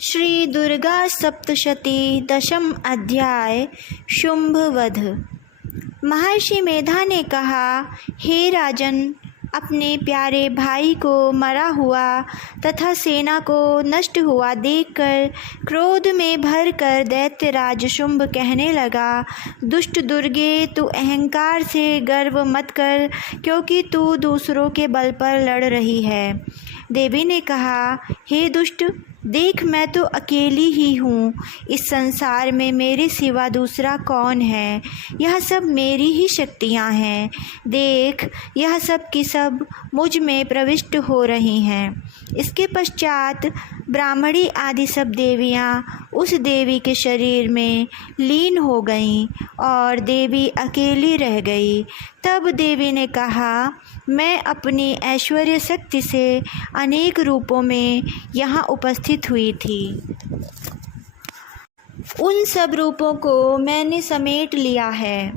श्री दुर्गा सप्तशती दशम अध्याय शुंभ वध। महर्षि मेधा ने कहा, हे राजन, अपने प्यारे भाई को मरा हुआ तथा सेना को नष्ट हुआ देखकर क्रोध में भरकर दैत्यराज शुंभ कहने लगा, दुष्ट दुर्गे, तू अहंकार से गर्व मत कर, क्योंकि तू दूसरों के बल पर लड़ रही है। देवी ने कहा, हे दुष्ट, देख, मैं तो अकेली ही हूँ। इस संसार में मेरे सिवा दूसरा कौन है? यह सब मेरी ही शक्तियाँ हैं। देख, यह सब की सब मुझ में प्रविष्ट हो रही हैं। इसके पश्चात ब्राह्मणी आदि सब देवियाँ उस देवी के शरीर में लीन हो गईं और देवी अकेली रह गई। तब देवी ने कहा, मैं अपनी ऐश्वर्य शक्ति से अनेक रूपों में यहाँ उपस्थित हुई थी। उन सब रूपों को मैंने समेट लिया है।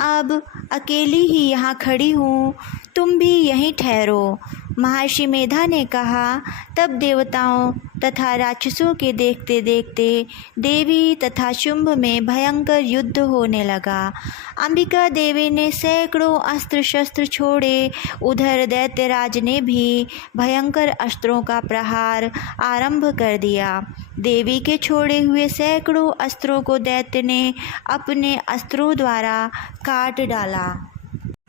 अब अकेली ही यहाँ खड़ी हूँ, तुम भी यहीं ठहरो। महर्षि मेधा ने कहा। तब देवताओं तथा राक्षसों के देखते देखते देवी तथा शुंभ में भयंकर युद्ध होने लगा। अंबिका देवी ने सैकड़ों अस्त्र शस्त्र छोड़े। उधर दैत्यराज ने भी भयंकर अस्त्रों का प्रहार आरंभ कर दिया। देवी के छोड़े हुए सैकड़ों अस्त्रों को दैत्य ने अपने अस्त्रों द्वारा काट डाला।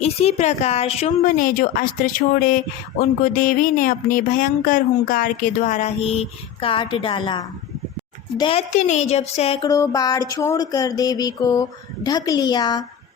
इसी प्रकार शुंभ ने जो अस्त्र छोड़े, उनको देवी ने अपने भयंकर हुंकार के द्वारा ही काट डाला। दैत्य ने जब सैकड़ों बाण छोड़कर देवी को ढक लिया,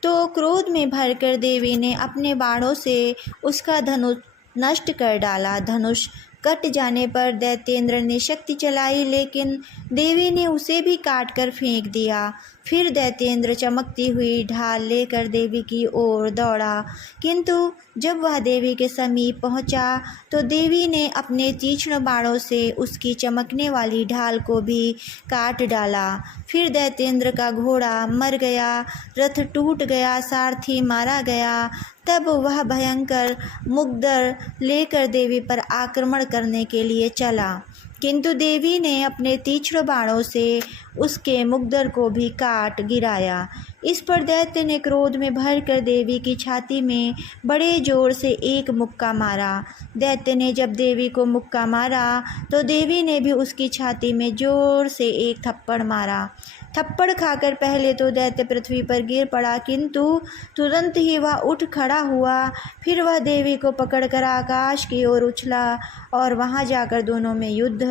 तो क्रोध में भरकर देवी ने अपने बाणों से उसका धनुष नष्ट कर डाला। धनुष कट जाने पर दैत्येंद्र ने शक्ति चलाई, लेकिन देवी ने उसे भी काट कर फेंक दिया। फिर दैत्येंद्र चमकती हुई ढाल लेकर देवी की ओर दौड़ा, किंतु जब वह देवी के समीप पहुंचा तो देवी ने अपने तीक्ष्ण बाणों से उसकी चमकने वाली ढाल को भी काट डाला। फिर दैत्येंद्र का घोड़ा मर गया, रथ टूट गया, सारथी मारा गया। तब वह भयंकर मुग्दर लेकर देवी पर आक्रमण करने के लिए चला, किंतु देवी ने अपने तीक्ष्ण बाणों से उसके मुग्दर को भी काट गिराया। इस पर दैत्य ने क्रोध में भरकर देवी की छाती में बड़े जोर से एक मुक्का मारा। दैत्य ने जब देवी को मुक्का मारा तो देवी ने भी उसकी छाती में जोर से एक थप्पड़ मारा। थप्पड़ खाकर पहले तो दैत्य पृथ्वी पर गिर पड़ा, किंतु तुरंत ही वह उठ खड़ा हुआ। फिर वह देवी को पकड़कर आकाश की ओर उछला और वहां जाकर दोनों में युद्ध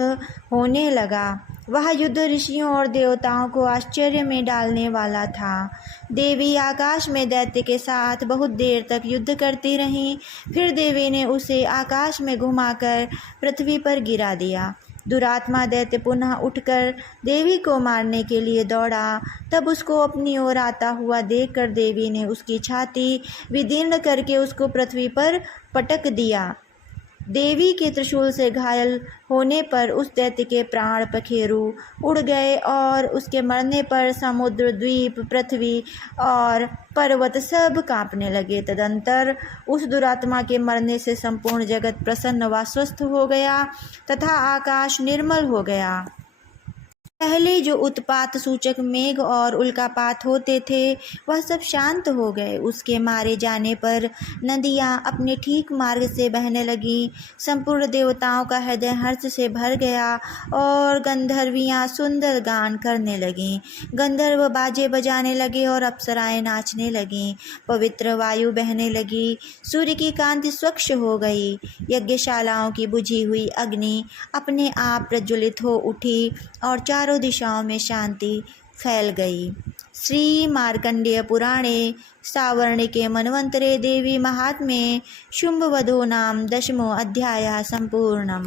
होने लगा। वह युद्ध ऋषियों और देवताओं को आश्चर्य में डालने वाला था। देवी आकाश में दैत्य के साथ बहुत देर तक युद्ध करती रहीं। फिर देवी ने उसे आकाश में घुमाकर पृथ्वी पर गिरा दिया। दुरात्मा दैत्य पुनः उठकर देवी को मारने के लिए दौड़ा। तब उसको अपनी ओर आता हुआ देखकर देवी ने उसकी छाती विदीर्ण करके उसको पृथ्वी पर पटक दिया। देवी के त्रिशूल से घायल होने पर उस दैत्य के प्राण पखेरु उड़ गए और उसके मरने पर समुद्र, द्वीप, पृथ्वी और पर्वत सब कांपने लगे। तदंतर उस दुरात्मा के मरने से संपूर्ण जगत प्रसन्न व स्वस्थ हो गया तथा आकाश निर्मल हो गया। पहले जो उत्पात सूचक मेघ और उल्कापात होते थे, वह सब शांत हो गए। उसके मारे जाने पर नदियाँ अपने ठीक मार्ग से बहने लगीं। संपूर्ण देवताओं का हृदय हर्ष से भर गया और गंधर्वियाँ सुंदर गान करने लगीं। गंधर्व बाजे बजाने लगे और अप्सराएं नाचने लगीं। पवित्र वायु बहने लगी, सूर्य की कांति स्वच्छ हो गई। यज्ञशालाओं की बुझी हुई अग्नि अपने आप प्रज्वलित हो उठी और चारों दिशाओं में शांति फैल गई। श्री मार्कंडेय पुराणे सावर्णिके मनवंतरे देवी महात्म्ये शुंभवधो नाम 10मो अध्यायः संपूर्णम्।